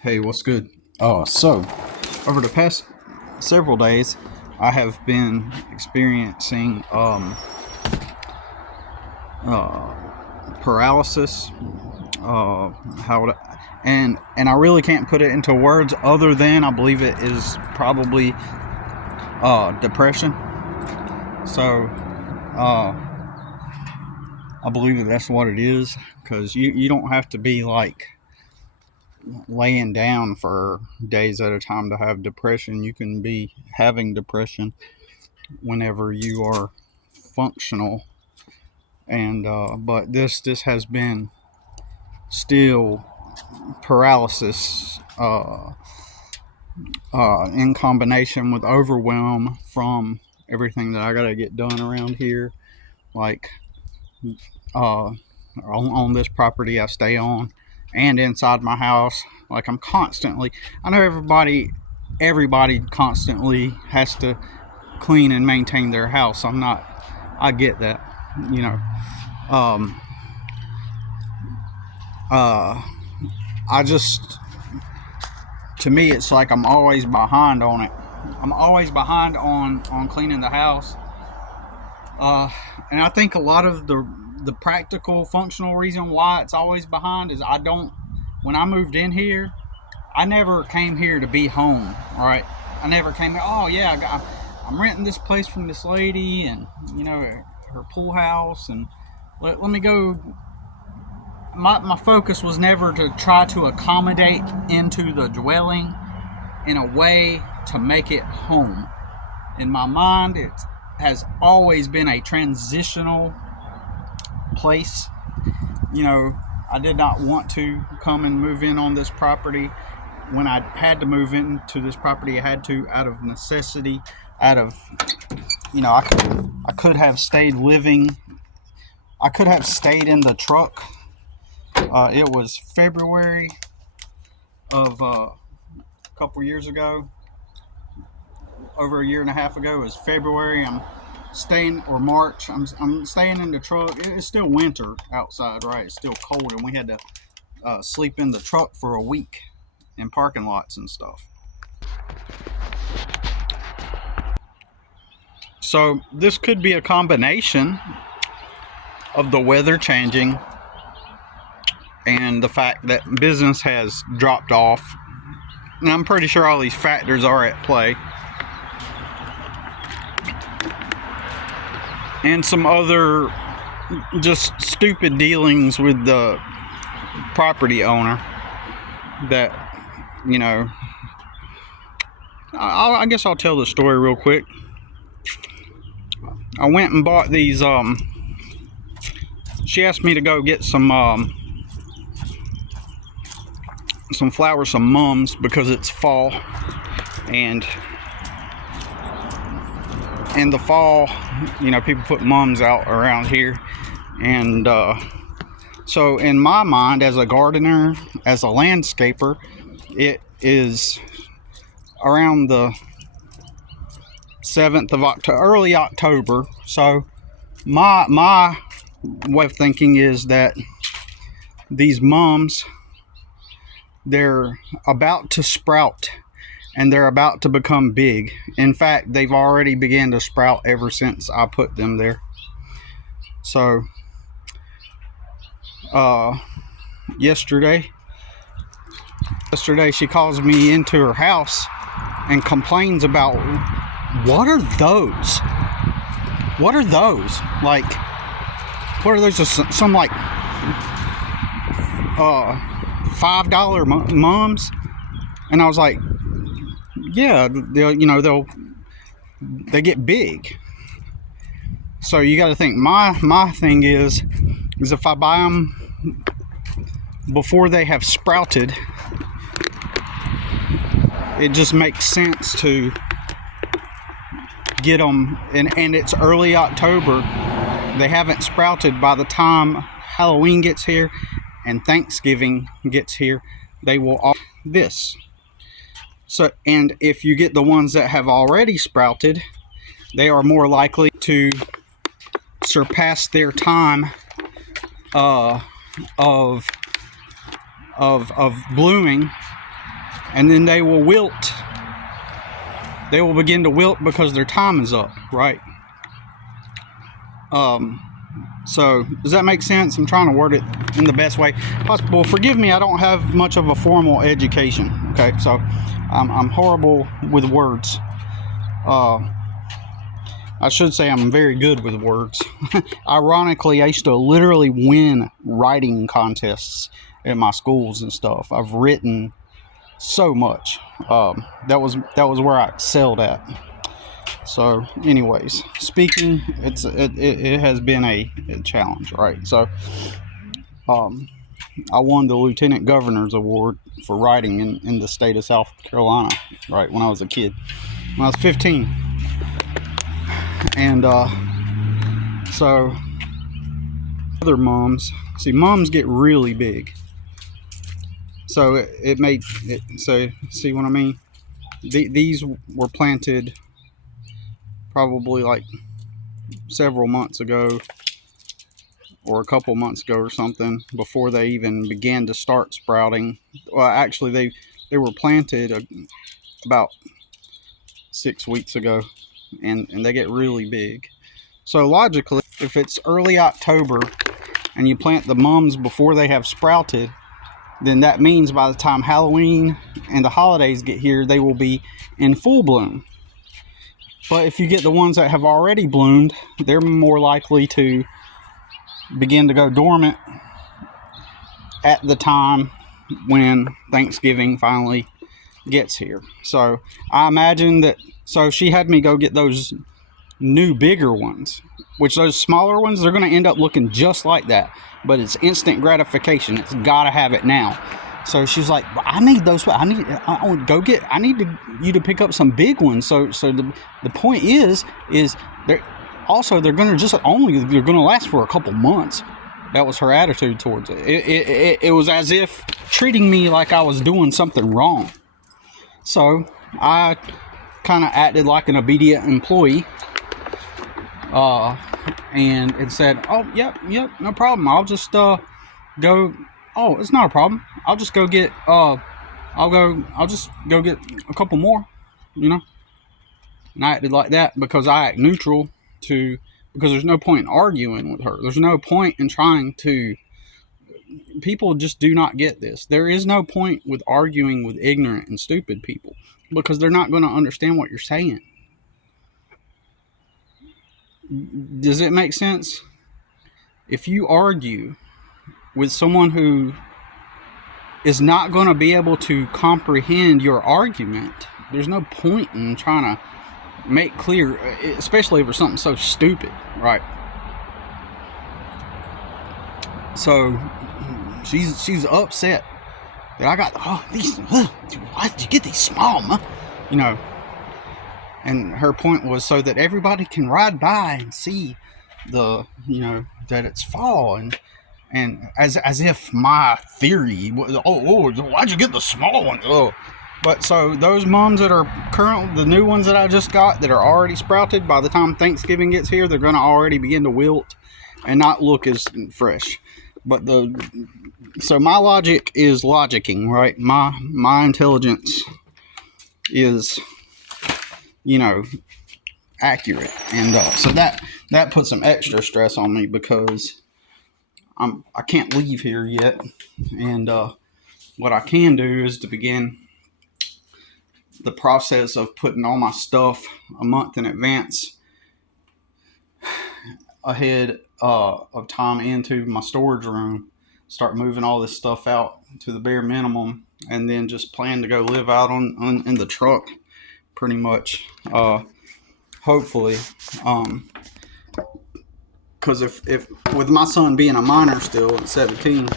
Hey, what's good? So over the past several days, I have been experiencing paralysis. How would and I really can't put it into words other than I believe it is probably depression. So I believe that's what it is, because you don't have to be like laying down for days at a time to have depression. You can be having depression whenever you are functional. And but this has been still paralysis, in combination with overwhelm from everything that I gotta get done around here, like on this property I stay on, and inside my house. Like, I'm constantly, I know everybody constantly has to clean and maintain their house. I get that, you know. Um, uh, I just, to me, it's like I'm always behind on it. I'm always behind on cleaning the house. And I think a lot of the practical, functional reason why it's always behind is when I moved in here, I never came here to be home, right? I never came here, oh yeah, I'm renting this place from this lady, and, her pool house, and let me go. My focus was never to try to accommodate into the dwelling in a way to make it home. In my mind, it has always been a transitional place. I did not want to come and move in on this property. When I had to move into this property, I had to out of necessity, out of, I could have stayed living. I could have stayed in the truck. It was February of a couple years ago, over a year and a half ago. It was February. I'm staying, or March. I'm staying in the truck. It's still winter outside, right? It's still cold, and we had to sleep in the truck for a week in parking lots and stuff. So this could be a combination of the weather changing and the fact that business has dropped off. And I'm pretty sure all these factors are at play. And some other just stupid dealings with the property owner that, I guess I'll tell the story real quick. I went and bought these, she asked me to go get some flowers, some mums, because it's fall, and in the fall, people put mums out around here, and so in my mind, as a gardener, as a landscaper, it is around the 7th of October, early October. So my way of thinking is that these mums, they're about to sprout, and they're about to become big. In fact, they've already begun to sprout ever since I put them there. So yesterday she calls me into her house and complains about, what are those? Like, what are those? Some like $5 mums? And I was like, yeah, they get big. So you got to think, my thing is if I buy them before they have sprouted, it just makes sense to get them, and it's early October. They haven't sprouted. By the time Halloween gets here and Thanksgiving gets here, they will all this. So, and if you get the ones that have already sprouted, they are more likely to surpass their time of blooming and then they will wilt. They will begin to wilt because their time is up, right? So does that make sense? I'm trying to word it in the best way possible. Forgive me, I don't have much of a formal education. Okay, so I'm horrible with words. I should say I'm very good with words. Ironically, I used to literally win writing contests at my schools and stuff. I've written so much. That was where I excelled at. So, anyways, speaking, it has been a challenge, right? So, I won the Lieutenant Governor's Award for writing in the state of South Carolina, right, when I was a kid, when I was 15. And so other moms, see, moms get really big. So it made it. So see what I mean? These were planted probably like several months ago, or a couple months ago, or something, before they even began to start sprouting. Well, actually, they were planted about 6 weeks ago, and they get really big. So logically, if it's early October and you plant the mums before they have sprouted, then that means by the time Halloween and the holidays get here, they will be in full bloom. But if you get the ones that have already bloomed, they're more likely to begin to go dormant at the time when Thanksgiving finally gets here. So I imagine that, so she had me go get those new bigger ones, which those smaller ones, they're going to end up looking just like that, but it's instant gratification. It's got to have it now. So she's like, I need those. I need you to pick up some big ones. So the point is they're going to just they're going to last for a couple months. That was her attitude towards it. It was as if treating me like I was doing something wrong. So I kind of acted like an obedient employee, and it said, "Oh, yep, no problem. I'll just go. Oh, it's not a problem. I'll just go get. I'll just go get a couple more, you know." And I acted like that because I act neutral because there's no point in arguing with her. There's no point in trying to. People just do not get this. There is no point with arguing with ignorant and stupid people because they're not going to understand what you're saying. Does it make sense? If you argue with someone who is not going to be able to comprehend your argument, there's no point in trying to make clear, especially over something so stupid, right? So she's upset that I got these. Why did you get these small, man? You know. And her point was so that everybody can ride by and see that it's fall, and as if my theory was, why'd you get the small one? Oh, but so those mums that are the new ones that I just got that are already sprouted, by the time Thanksgiving gets here, they're going to already begin to wilt and not look as fresh. But so my logic is logicking, right? My intelligence is, accurate, and so that puts some extra stress on me because I can't leave here yet, and what I can do is to begin the process of putting all my stuff a month in advance ahead of time into my storage room, start moving all this stuff out to the bare minimum, and then just plan to go live out in the truck pretty much, hopefully, because if with my son being a minor still at 17,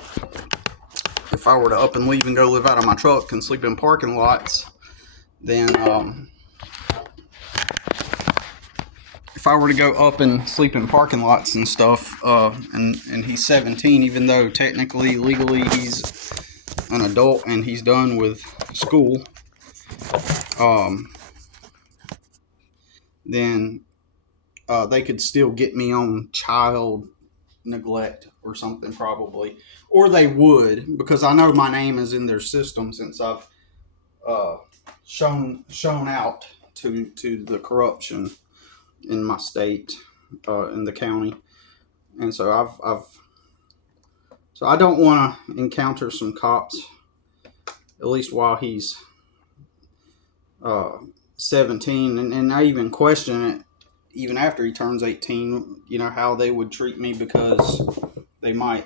if I were to up and leave and go live out of my truck and sleep in parking lots, then if I were to go up and sleep in parking lots and stuff, and he's 17, even though technically, legally, he's an adult and he's done with school, then they could still get me on child neglect or something probably. Or they would, because I know my name is in their system since I've uh, shown out to the corruption in my state, in the county, and so so I don't want to encounter some cops, at least while he's uh, 17, and I even question it even after he turns 18. You know how they would treat me because they might.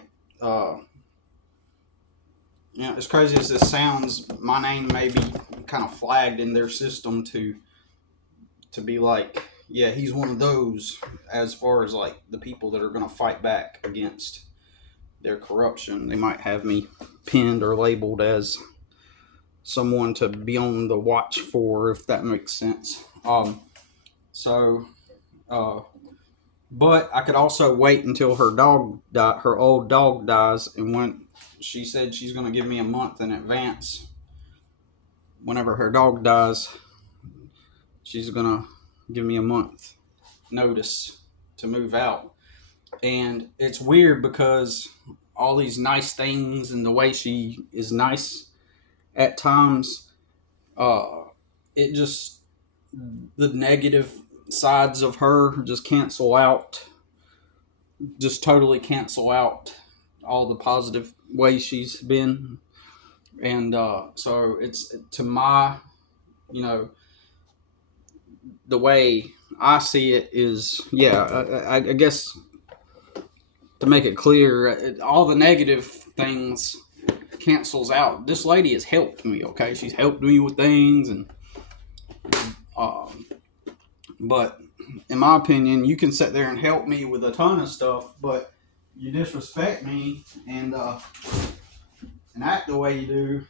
As crazy as this sounds, my name may be kind of flagged in their system to be like, yeah, he's one of those, as far as like the people that are going to fight back against their corruption. They might have me pinned or labeled as someone to be on the watch for, if that makes sense. So, uh, but I could also wait until her old dog dies, and when she said she's going to give me a month in advance, whenever her dog dies, she's going to give me a month notice to move out. And it's weird because all these nice things and the way she is nice at times, it just, the negative sides of her just totally cancel out all the positive ways she's been. And so it's, to my, you know, the way I see it is, yeah, I guess to make it clear, all the negative things cancels out. This lady has helped me, okay? She's helped me with things, and but in my opinion, you can sit there and help me with a ton of stuff, but you disrespect me and act the way you do,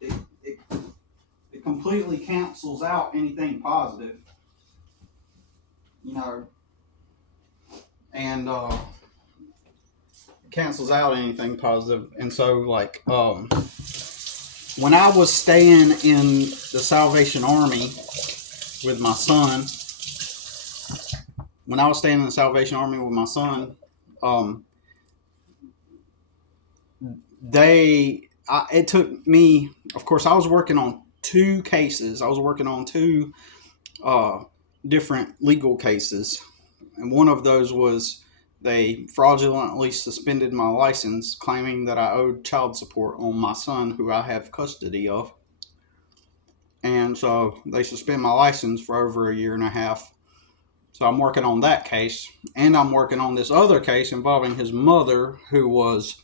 it completely cancels out anything positive, you know, and cancels out anything positive. And so, like, when I was staying in the Salvation Army with my son, it took me, of course, I was working on two cases. I was working on two different legal cases. And one of those was they fraudulently suspended my license, claiming that I owed child support on my son, who I have custody of. And so they suspend my license for over a year and a half. So I'm working on that case. And I'm working on this other case involving his mother, who was,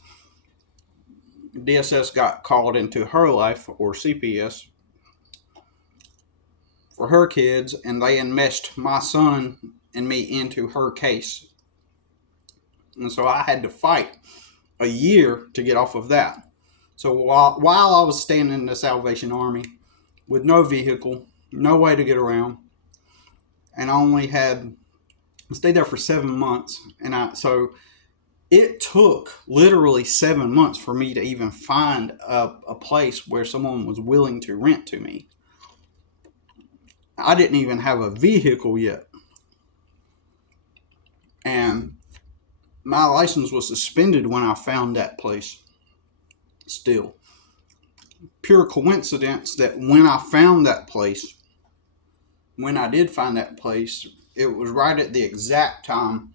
DSS got called into her life, or CPS, for her kids, and they enmeshed my son and me into her case. And so I had to fight a year to get off of that. So while I was standing in the Salvation Army with no vehicle, no way to get around, and I stayed there for 7 months, so it took literally 7 months for me to even find a place where someone was willing to rent to me. I didn't even have a vehicle yet. And my license was suspended when I found that place. Still, pure coincidence that when I did find that place, it was right at the exact time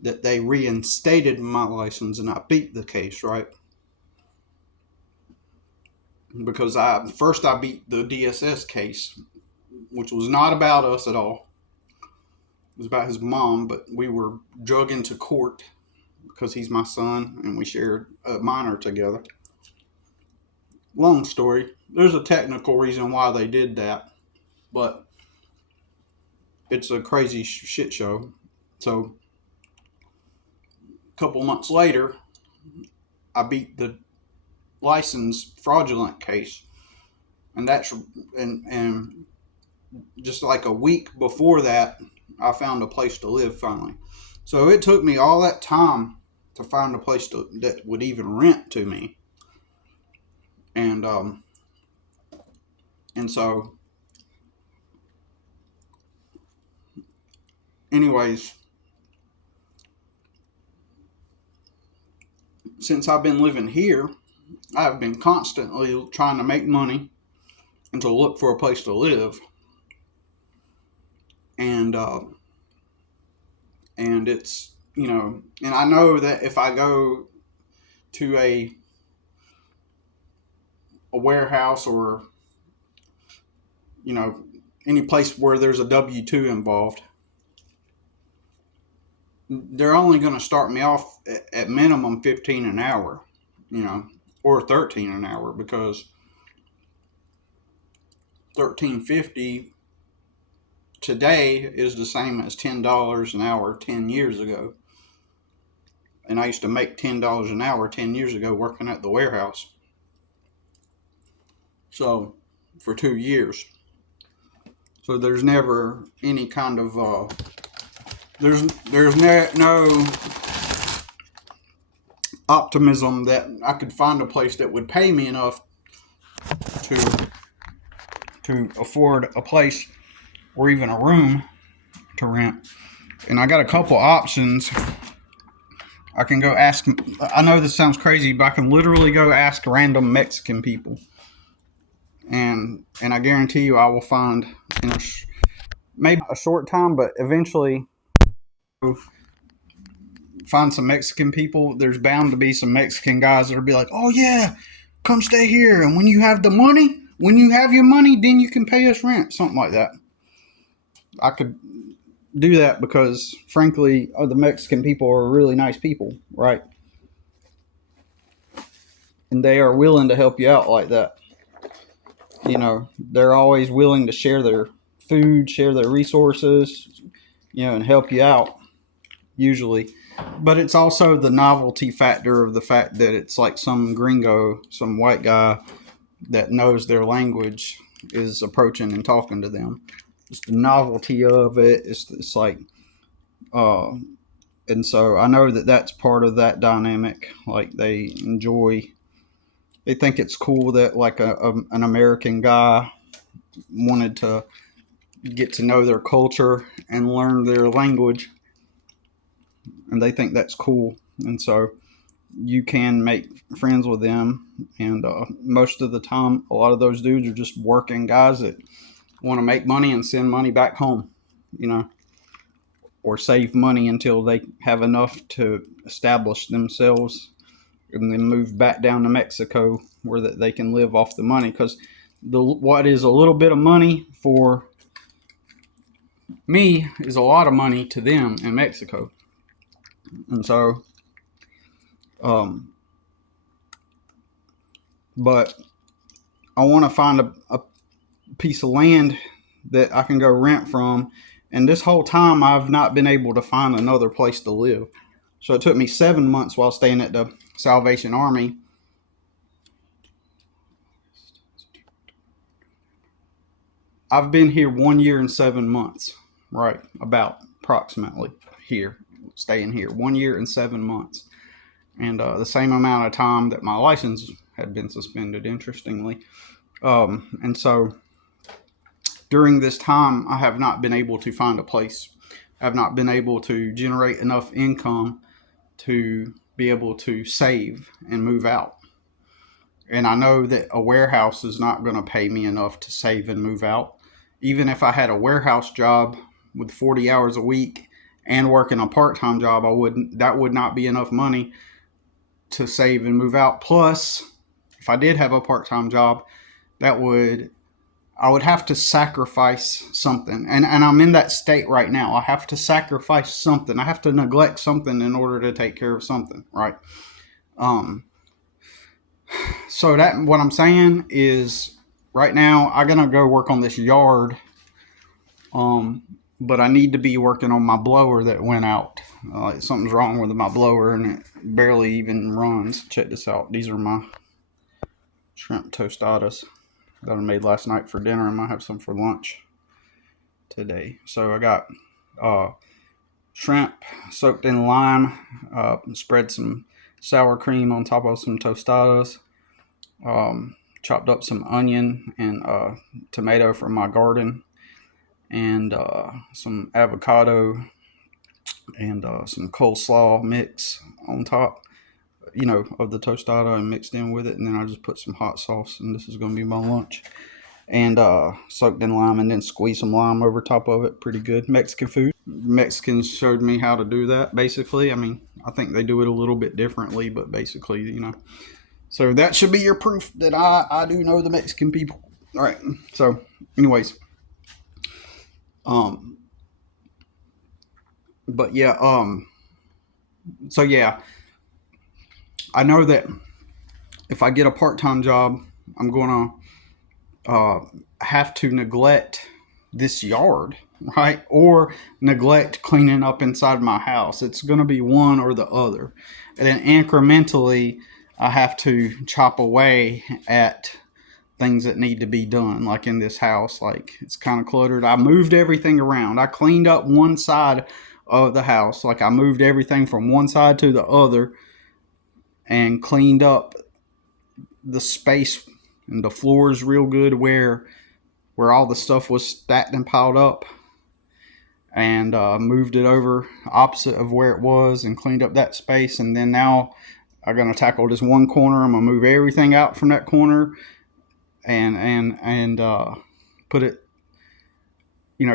that they reinstated my license, and I beat the case, right? Because I beat the DSS case, which was not about us at all. It was about his mom, but we were drug into court because he's my son and we shared a minor together. Long story. There's a technical reason why they did that, but it's a crazy shit show. So a couple months later, I beat the license fraudulent case, and just like a week before that, I found a place to live finally. So it took me all that time to find a place that would even rent to me. And so, anyways, since I've been living here, I've been constantly trying to make money and to look for a place to live. And and it's, and I know that if I go to a warehouse, or any place where there's a W-2 involved, they're only going to start me off at minimum 15 an hour, or 13 an hour, because 13.50 today is the same as $10 an hour 10 years ago. And I used to make $10 an hour 10 years ago working at the warehouse. So, for 2 years. So there's never any kind of there's no optimism that I could find a place that would pay me enough to afford a place or even a room to rent. And I got a couple options. I can go ask. I know this sounds crazy, but I can literally go ask random Mexican people, and I guarantee you, I will find maybe a short time, but eventually find some Mexican people. There's bound to be some Mexican guys that'll be like, "Oh yeah, come stay here, and when you have your money, then you can pay us rent," something like that. I could do that because, frankly, the Mexican people are really nice people, right? And they are willing to help you out like that. They're always willing to share their food, share their resources, and help you out, usually. But it's also the novelty factor of the fact that it's like some gringo, some white guy that knows their language is approaching and talking to them. It's the novelty of it. It's like, and so I know that that's part of that dynamic. Like they think it's cool that like an American guy wanted to get to know their culture and learn their language, and they think that's cool. And so you can make friends with them, and most of the time, a lot of those dudes are just working guys that want to make money and send money back home, or save money until they have enough to establish themselves and then move back down to Mexico where they can live off the money. Because what is a little bit of money for me is a lot of money to them in Mexico. And so, but I want to find a piece of land that I can go rent from. And this whole time, I've not been able to find another place to live. So it took me 7 months while staying at the Salvation Army. I've been here 1 year and 7 months, right? About approximately here, staying here 1 year and 7 months. And the same amount of time that my license had been suspended, interestingly. And so during this time, I have not been able to find a place. I have not been able to generate enough income to be able to save and move out. And I know that a warehouse is not going to pay me enough to save and move out. Even if I had a warehouse job with 40 hours a week and working a part-time job, that would not be enough money to save and move out. Plus, if I did have a part-time job, I would have to sacrifice something. And I'm in that state right now. I have to sacrifice something. I have to neglect something in order to take care of something, right? So that what I'm saying is right now I'm going to go work on this yard. But I need to be working on my blower that went out. Something's wrong with my blower and it barely even runs. Check this out. These are my shrimp tostadas that I made last night for dinner. I might have some for lunch today. So I got shrimp soaked in lime, spread some sour cream on top of some tostadas, chopped up some onion and tomato from my garden, and some avocado and some coleslaw mix on top, of the tostada and mixed in with it. And then I just put some hot sauce, and this is going to be my lunch. and soaked in lime, and then squeeze some lime over top of it. Pretty good Mexican food. Mexicans showed me how to do that. Basically, I mean, I think they do it a little bit differently, but basically, So that should be your proof that I do know the Mexican people. All right. So, anyways, um, but yeah, so yeah, I know that if I get a part-time job, I'm gonna have to neglect this yard, right? Or neglect cleaning up inside my house. It's gonna be one or the other, and then incrementally, I have to chop away at things that need to be done, like in this house. Like, it's kind of cluttered. I moved everything around. I cleaned up one side of the house. Like, I moved everything from one side to the other and cleaned up the space, and the floor is real good where all the stuff was stacked and piled up, and moved it over opposite of where it was and cleaned up that space. And then now I'm gonna tackle this one corner. I'm gonna move everything out from that corner and put it,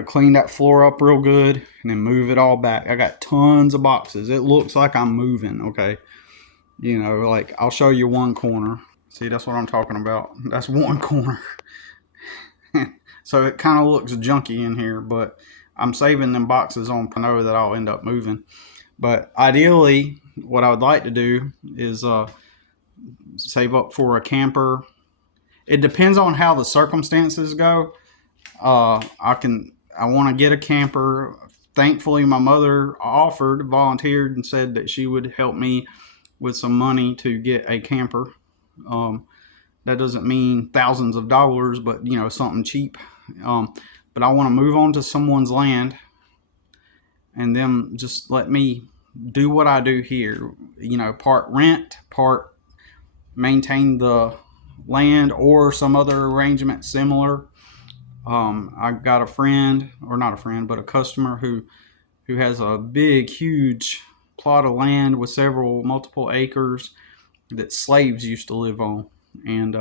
clean that floor up real good, and then move it all back. I got tons of boxes. It looks like I'm moving. Okay, like, I'll show you one corner. See, that's what I'm talking about. That's one corner. So it kind of looks junky in here, but I'm saving them boxes on Pano that I'll end up moving. But ideally, what I would like to do is save up for a camper. It depends on how the circumstances go. I want to get a camper. Thankfully, my mother volunteered, and said that she would help me with some money to get a camper. That doesn't mean thousands of dollars, but something cheap. But I want to move on to someone's land, and them just let me do what I do here. Part rent, part maintain the land, or some other arrangement similar. I got a friend, or not a friend, but a customer who has a big, huge plot of land with multiple acres that slaves used to live on, and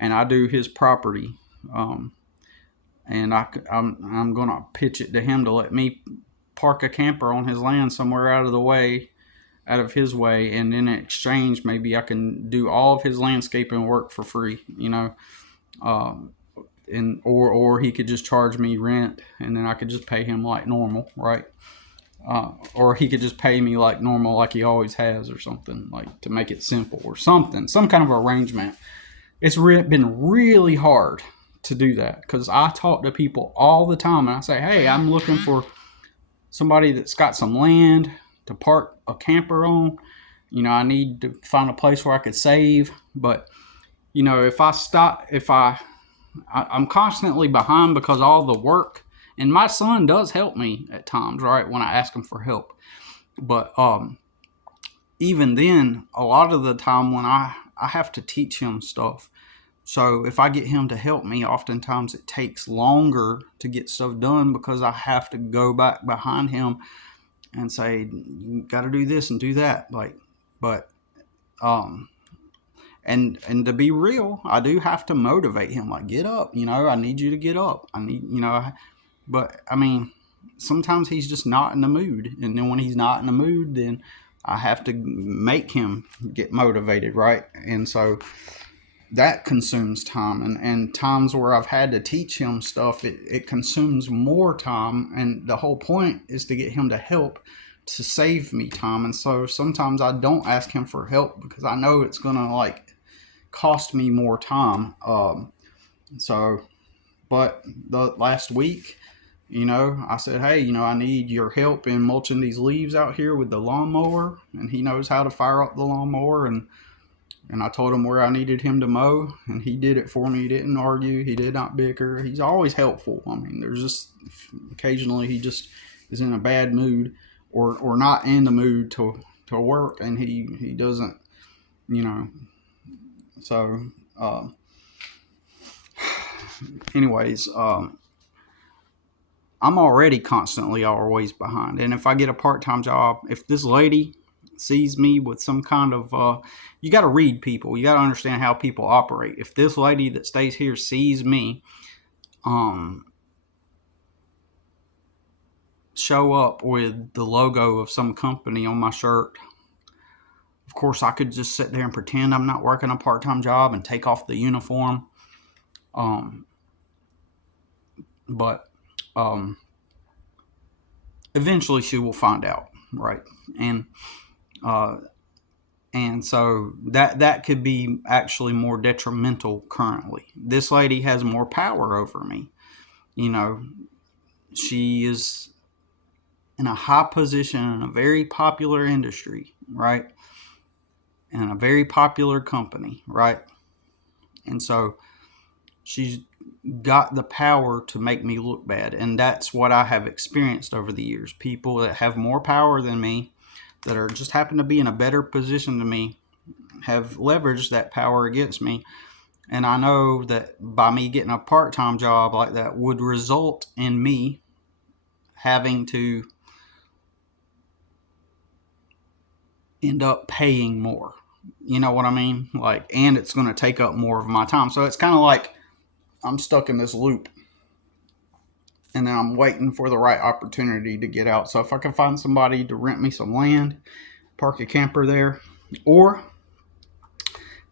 I do his property, and I'm gonna pitch it to him to let me park a camper on his land somewhere out of his way, and in exchange, maybe I can do all of his landscaping work for free, and or he could just charge me rent, and then I could just pay him like normal, right? Or he could just pay me like normal, like he always has, or something, like, to make it simple, or something, some kind of arrangement. It's been really hard to do that, because I talk to people all the time, and I say, hey, I'm looking for somebody that's got some land to park a camper on. I need to find a place where I could save. But I'm constantly behind because all the work, and my son does help me at times, right, when I ask him for help. But even then, a lot of the time when I have to teach him stuff. So if I get him to help me, oftentimes it takes longer to get stuff done, because I have to go back behind him and say, you got to do this and do that. And to be real, I do have to motivate him, like, get up, I need you to get up. But I mean, sometimes he's just not in the mood. And then when he's not in the mood, then I have to make him get motivated, right? And so that consumes time, and times where I've had to teach him stuff, it consumes more time. And the whole point is to get him to help, to save me time. And so sometimes I don't ask him for help, because I know it's gonna, like, cost me more time. But the last week, I said, hey, I need your help in mulching these leaves out here with the lawnmower. And he knows how to fire up the lawnmower, and I told him where I needed him to mow, and he did it for me. He didn't argue. He did not bicker. He's always helpful. I mean, there's just occasionally he just is in a bad mood, or not in the mood to work, and he doesn't, So, anyways, I'm already constantly always behind. And if I get a part-time job, if this lady sees me with some kind of you got to read people, you got to understand how people operate. If this lady that stays here sees me show up with the logo of some company on my shirt, of course I could just sit there and pretend I'm not working a part-time job and take off the uniform, but eventually she will find out, right? And so that could be actually more detrimental currently. This lady has more power over me. You know, she is in a high position in a very popular industry, right? And a very popular company, right? And so she's got the power to make me look bad. And that's what I have experienced over the years. People that have more power than me, that are just happen to be in a better position than me, have leveraged that power against me. And I know that by me getting a part-time job like that would result in me having to end up paying more. You know what I mean? Like, and it's going to take up more of my time. So it's kind of like I'm stuck in this loop, and then I'm waiting for the right opportunity to get out. So if I can find somebody to rent me some land, park a camper there, or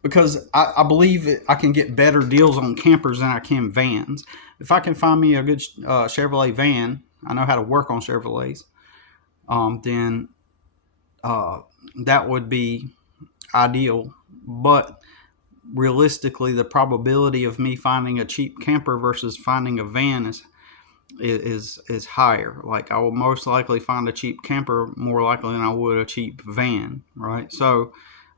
because I believe I can get better deals on campers than I can vans. If I can find me a good Chevrolet van, I know how to work on Chevrolets, then that would be ideal. But realistically, the probability of me finding a cheap camper versus finding a van is higher. Like, I will most likely find a cheap camper more likely than I would a cheap van, right? So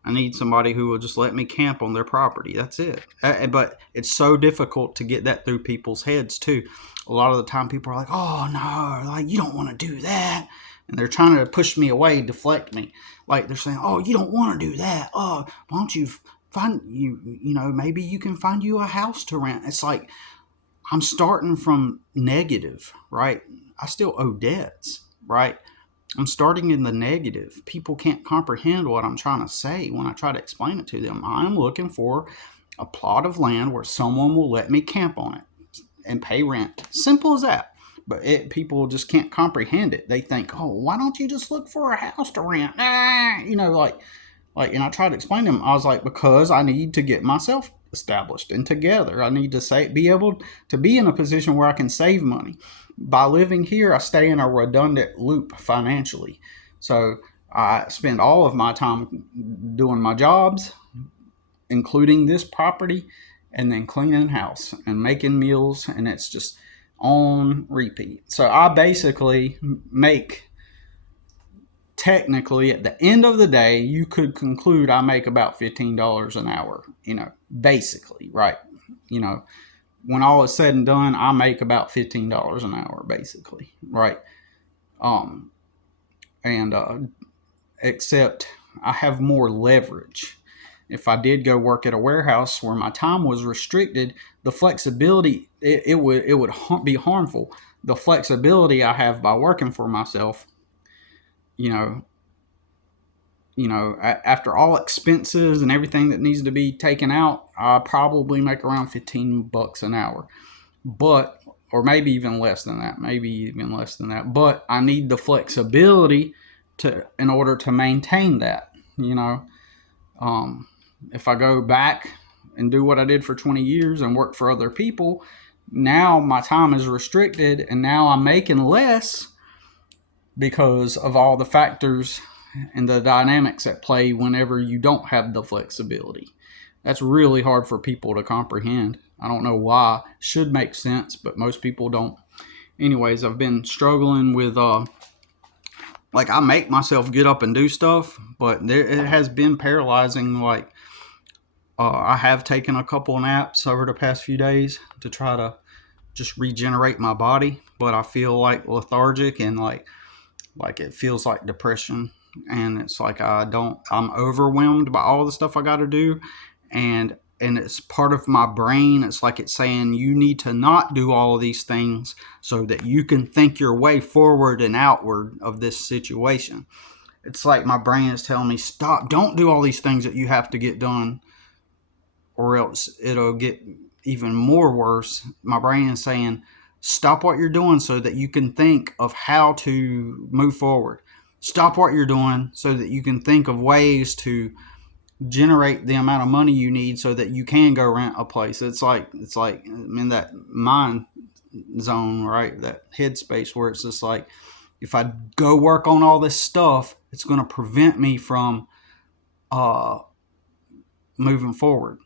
I need somebody who will just let me camp on their property. That's it. But it's so difficult to get that through people's heads too. A lot of the time people are like, oh no, like, you don't want to do that. And they're trying to push me away, deflect me. Like, they're saying, oh, you don't want to do that. Oh, why don't you find, maybe you can find you a house to rent. It's like, I'm starting from negative, right? I still owe debts, right? I'm starting in the negative. People can't comprehend what I'm trying to say when I try to explain it to them. I'm looking for a plot of land where someone will let me camp on it and pay rent. Simple as that. But people just can't comprehend it. They think, oh, why don't you just look for a house to rent? And I tried to explain to them. I was like, because I need to get myself established and together. I need to be able to be in a position where I can save money. By living here, I stay in a redundant loop financially. So I spend all of my time doing my jobs, including this property, and then cleaning house and making meals, and it's just on repeat. So I basically make, technically, at the end of the day, you could conclude I make about $15 an hour, basically, right? When all is said and done, I make about $15 an hour, basically, right? Except I have more leverage. If I did go work at a warehouse where my time was restricted, the flexibility, it would be harmful. The flexibility I have by working for myself, after all expenses and everything that needs to be taken out, I probably make around $15 an hour. But, or maybe even less than that. But I need the flexibility in order to maintain that. If I go back and do what I did for 20 years and work for other people, now my time is restricted, and now I'm making less because of all the factors and the dynamics at play whenever you don't have the flexibility. That's really hard for people to comprehend. I don't know why. It should make sense, but most people don't. Anyways, I've been struggling with, I make myself get up and do stuff, but it has been paralyzing. I have taken a couple of naps over the past few days to try to just regenerate my body, but I feel like lethargic and like it feels like depression. And it's like I'm overwhelmed by all the stuff I got to do. And it's part of my brain. It's like it's saying you need to not do all of these things so that you can think your way forward and outward of this situation. it's like my brain is telling me, stop, don't do all these things that you have to get done, or else it'll get even more worse. My brain is saying, stop what you're doing so that you can think of how to move forward. Stop what you're doing so that you can think of ways to generate the amount of money you need so that you can go rent a place. It's like I'm in that mind zone, right? That headspace where it's just like, if I go work on all this stuff, it's going to prevent me from uh, moving forward.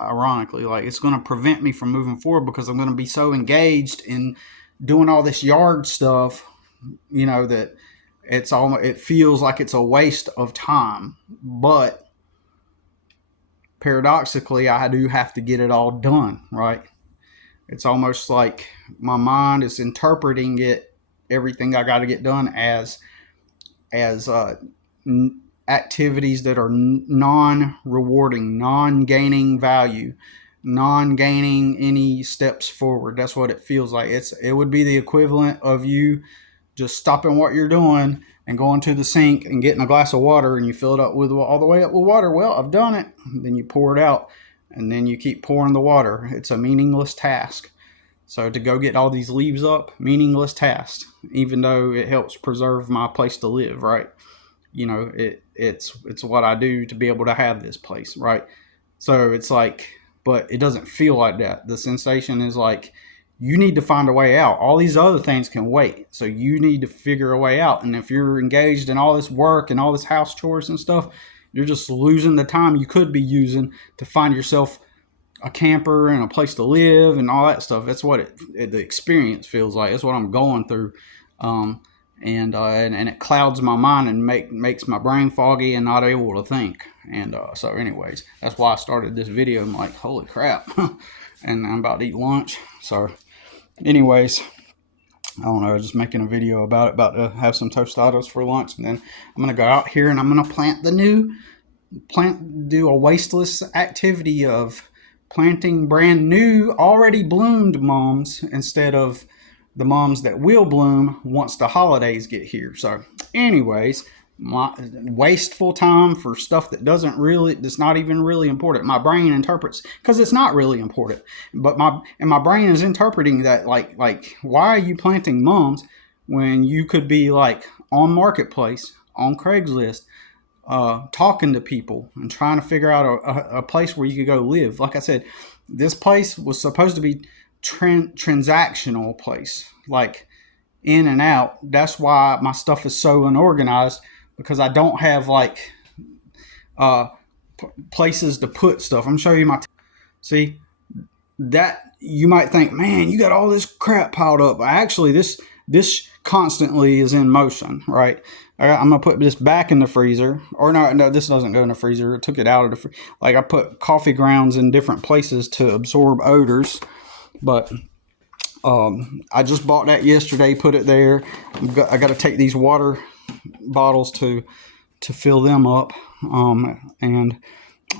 Ironically, like, it's going to prevent me from moving forward because I'm going to be so engaged in doing all this yard stuff, that it feels like it's a waste of time. But paradoxically, I do have to get it all done, right? It's almost like my mind is interpreting everything I got to get done as activities that are non-rewarding, non-gaining value, non-gaining any steps forward. That's what it feels like. It would be the equivalent of you just stopping what you're doing and going to the sink and getting a glass of water, and you fill it up with all the way up with water. Well, I've done it. Then you pour it out, and then you keep pouring the water. It's a meaningless task. So to go get all these leaves up, meaningless task, even though it helps preserve my place to live, right? It's what I do to be able to have this place, right? So it's like, but it doesn't feel like that. The sensation is like, you need to find a way out. All these other things can wait. So you need to figure a way out. And if you're engaged in all this work and all this house chores and stuff, you're just losing the time you could be using to find yourself a camper and a place to live and all that stuff. That's what the experience feels like. That's what I'm going through. And it clouds my mind and makes my brain foggy and not able to think. And so anyways, that's why I started this video. I'm like, holy crap. And I'm about to eat lunch. So anyways, I don't know, just making a video about to have some tostadas for lunch. And then I'm going to go out here and I'm going to do a wasteless activity of planting brand new, already bloomed mums instead of the mums that will bloom once the holidays get here. So anyways, my wasteful time for stuff that's not even really important. My brain interprets, because it's not really important, but my brain is interpreting that like why are you planting mums when you could be like on Marketplace, on Craigslist, talking to people and trying to figure out a place where you could go live. Like I said, this place was supposed to be transactional place, like in and out. That's why my stuff is so unorganized, because I don't have like places to put stuff. I'm gonna show you see that. You might think, man, you got all this crap piled up. Actually, this constantly is in motion, right? I'm gonna put this back in the freezer, or no, this doesn't go in the freezer. I took it out of the like I put coffee grounds in different places to absorb odors, but I just bought that yesterday, put it there. I got to take these water bottles to fill them up, and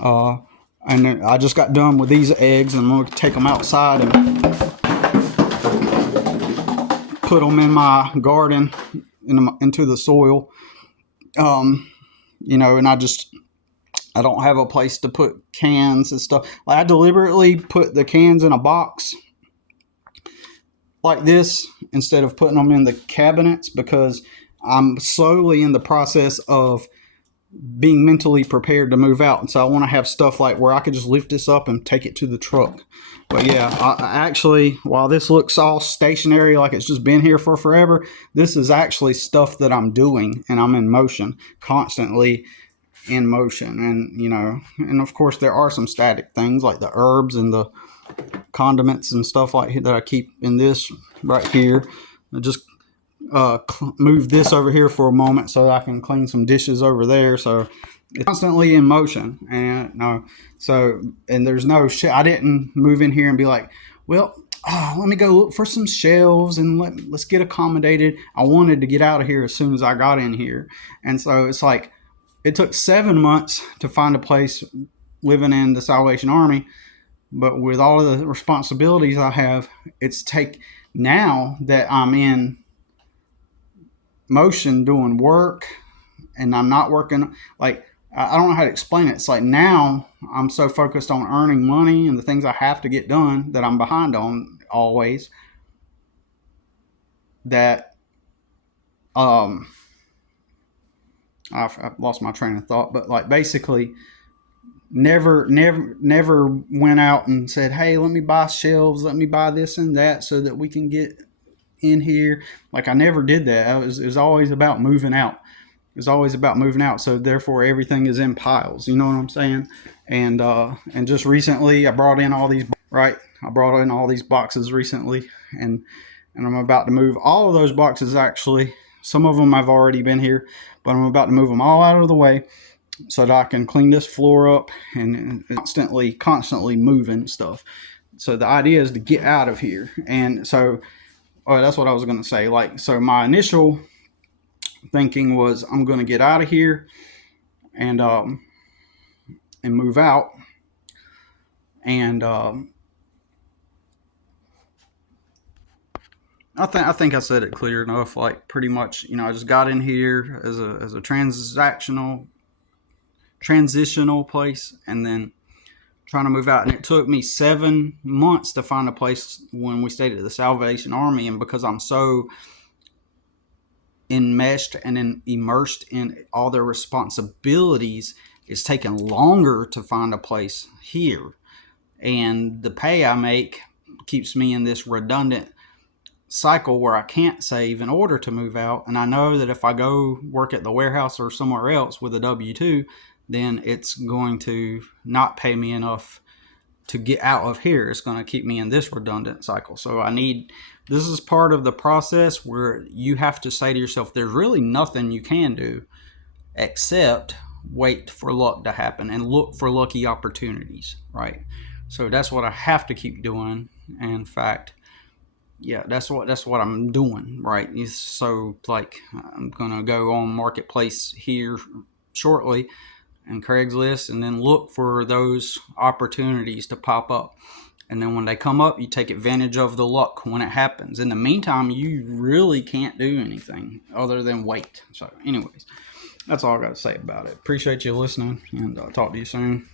then I just got done with these eggs, and I'm gonna take them outside and put them in my garden into the soil. And I don't have a place to put cans and stuff. Like, I deliberately put the cans in a box like this instead of putting them in the cabinets, because I'm slowly in the process of being mentally prepared to move out. And so I want to have stuff like where I could just lift this up and take it to the truck. But yeah, I actually, while this looks all stationary, like it's just been here for forever, this is actually stuff that I'm doing, and I'm in motion, constantly in motion. And of course there are some static things like the herbs and the condiments and stuff like that I keep in this right here. I just move this over here for a moment so I can clean some dishes over there. So it's constantly in motion. And there's no I didn't move in here and be like, well, let me go look for some shelves and let's get accommodated. I wanted to get out of here as soon as I got in here. And so it's like, it took 7 months to find a place living in the Salvation Army. But with all of the responsibilities I have, now that I'm in motion doing work and I'm not working. Like, I don't know how to explain it. It's like now I'm so focused on earning money and the things I have to get done that I'm behind on always, that um I've lost my train of thought. But like, basically, never went out and said, hey, let me buy shelves, let me buy this and that so that we can get in here. Like, I never did that. It was always about moving out. It's always about moving out. So therefore, everything is in piles. You know what I'm saying? And just recently, I brought in all these. Right, I brought in all these boxes recently, and I'm about to move all of those boxes. Actually, some of them have already been here, but I'm about to move them all out of the way so that I can clean this floor up and constantly moving stuff. So the idea is to get out of here, and so that's what I was going to say. Like, so my initial thinking was I'm going to get out of here and move out, and I think I said it clear enough. Like, pretty much, I just got in here as a transitional place, and then trying to move out. And it took me 7 months to find a place when we stayed at the Salvation Army. And because I'm so enmeshed and immersed in all their responsibilities, it's taken longer to find a place here. And the pay I make keeps me in this redundant cycle where I can't save in order to move out. And I know that if I go work at the warehouse or somewhere else with a W-2, then it's going to not pay me enough to get out of here. It's going to keep me in this redundant cycle. So this is part of the process where you have to say to yourself, there's really nothing you can do except wait for luck to happen and look for lucky opportunities, right? So that's what I have to keep doing. And in fact, yeah, that's what I'm doing, right? So, like, I'm gonna go on Marketplace here shortly and Craigslist, and then look for those opportunities to pop up. And then when they come up, you take advantage of the luck when it happens. In the meantime, you really can't do anything other than wait. So anyways, that's all I got to say about it. Appreciate you listening, and I'll talk to you soon.